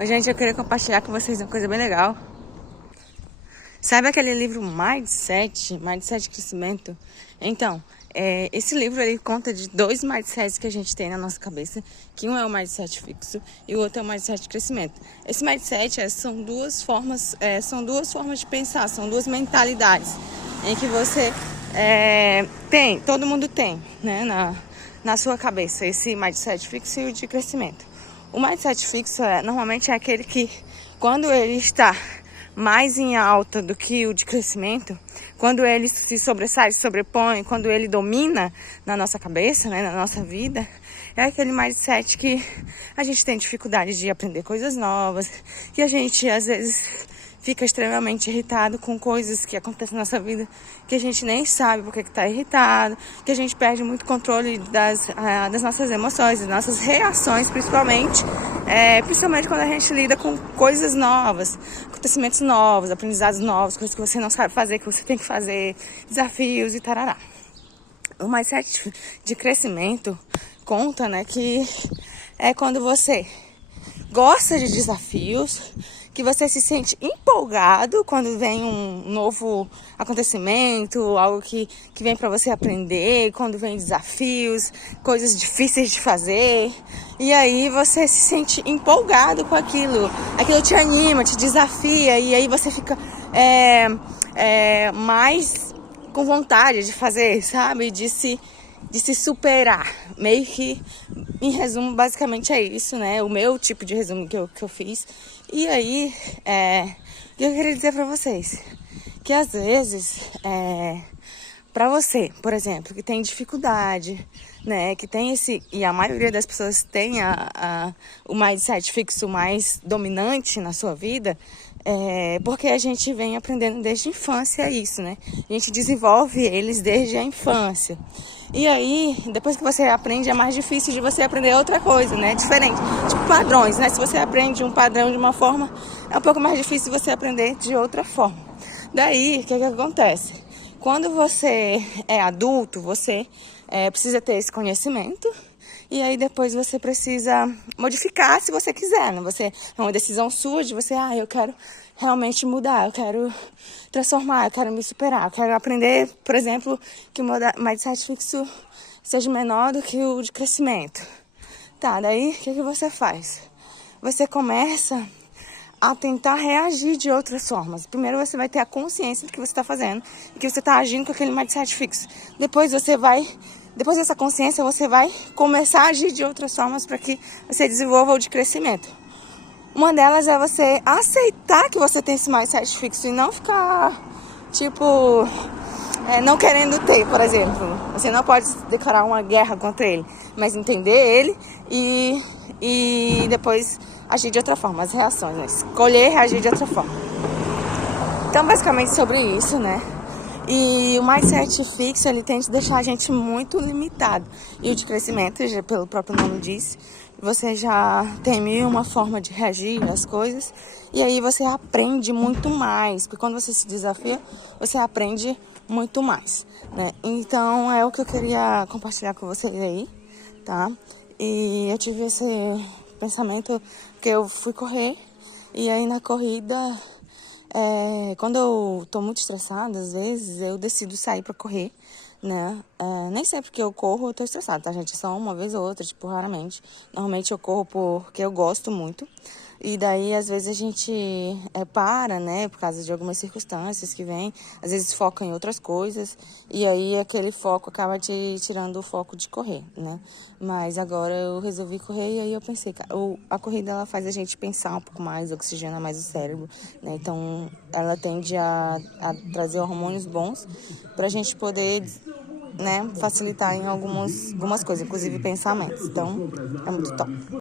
Gente, eu queria compartilhar com vocês uma coisa bem legal. Sabe aquele livro Mindset Crescimento? Então, esse livro ele conta de dois mindsets que a gente tem na nossa cabeça, que um é o mindset fixo e o outro é o mindset crescimento. Esse mindset são duas formas de pensar, são duas mentalidades em que você todo mundo tem, né, na sua cabeça, esse mindset fixo e o de crescimento. O mindset fixo normalmente é aquele que, quando ele está mais em alta do que o de crescimento, quando ele se sobressai, se sobrepõe, quando ele domina na nossa cabeça, né, na nossa vida, é aquele mindset que a gente tem dificuldade de aprender coisas novas, que a gente às vezes fica extremamente irritado com coisas que acontecem na nossa vida, que a gente nem sabe porque que está irritado, que a gente perde muito controle das nossas emoções, das nossas reações, principalmente quando a gente lida com coisas novas, acontecimentos novos, aprendizados novos, coisas que você não sabe fazer, que você tem que fazer, desafios e tarará. O mindset de crescimento conta, né, que é quando você gosta de desafios, que você se sente empolgado quando vem um novo acontecimento, algo que vem para você aprender, quando vem desafios, coisas difíceis de fazer. E aí você se sente empolgado com aquilo. Aquilo te anima, te desafia, e aí você fica mais com vontade de fazer, sabe? De se superar. Meio que, em resumo, basicamente é isso, né? O meu tipo de resumo que eu fiz. E aí, eu queria dizer pra vocês que às vezes, pra você, por exemplo, que tem dificuldade, né? Que tem e a maioria das pessoas tem o mindset fixo mais dominante na sua vida, porque a gente vem aprendendo desde a infância isso, né? A gente desenvolve eles desde a infância. E aí, depois que você aprende, é mais difícil de você aprender outra coisa, né? Diferente. Tipo padrões, né? Se você aprende um padrão de uma forma, é um pouco mais difícil você aprender de outra forma. Daí, o que acontece? Quando você é adulto, você precisa ter esse conhecimento. E aí depois você precisa modificar se você quiser, né? É uma decisão sua de você, eu quero realmente mudar, eu quero transformar, eu quero me superar, eu quero aprender, por exemplo, que o mindset fixo seja menor do que o de crescimento. Tá, daí o que você faz? Você começa a tentar reagir de outras formas. Primeiro você vai ter a consciência do que você está fazendo e que você está agindo com aquele mindset fixo. Depois dessa consciência, você vai começar a agir de outras formas para que você desenvolva o de crescimento. Uma delas é você aceitar que você tem esse mindset fixo e não ficar, não querendo ter, por exemplo. Você não pode declarar uma guerra contra ele, mas entender ele e depois agir de outra forma, as reações, né? Escolher reagir de outra forma. Então, basicamente sobre isso, né? E o mindset fixo, ele tende a deixar a gente muito limitado. E o de crescimento, já pelo próprio nome diz, você já tem uma forma de reagir às coisas. E aí você aprende muito mais. Porque quando você se desafia, você aprende muito mais, né? Então, é o que eu queria compartilhar com vocês aí, tá? E eu tive esse pensamento que eu fui correr. E aí na corrida... quando eu tô muito estressada, às vezes, eu decido sair pra correr, né? Nem sempre que eu corro eu tô estressada, tá, gente? Só uma vez ou outra, raramente. Normalmente eu corro porque eu gosto muito. E daí, às vezes, a gente para, né? Por causa de algumas circunstâncias que vêm. Às vezes foca em outras coisas. E aí, aquele foco acaba te tirando o foco de correr, né? Mas agora eu resolvi correr e aí eu pensei, a corrida ela faz a gente pensar um pouco mais, oxigena mais o cérebro, né? Então, ela tende a trazer hormônios bons pra gente poder, né, facilitar em algumas coisas, inclusive pensamentos. Então, é muito top.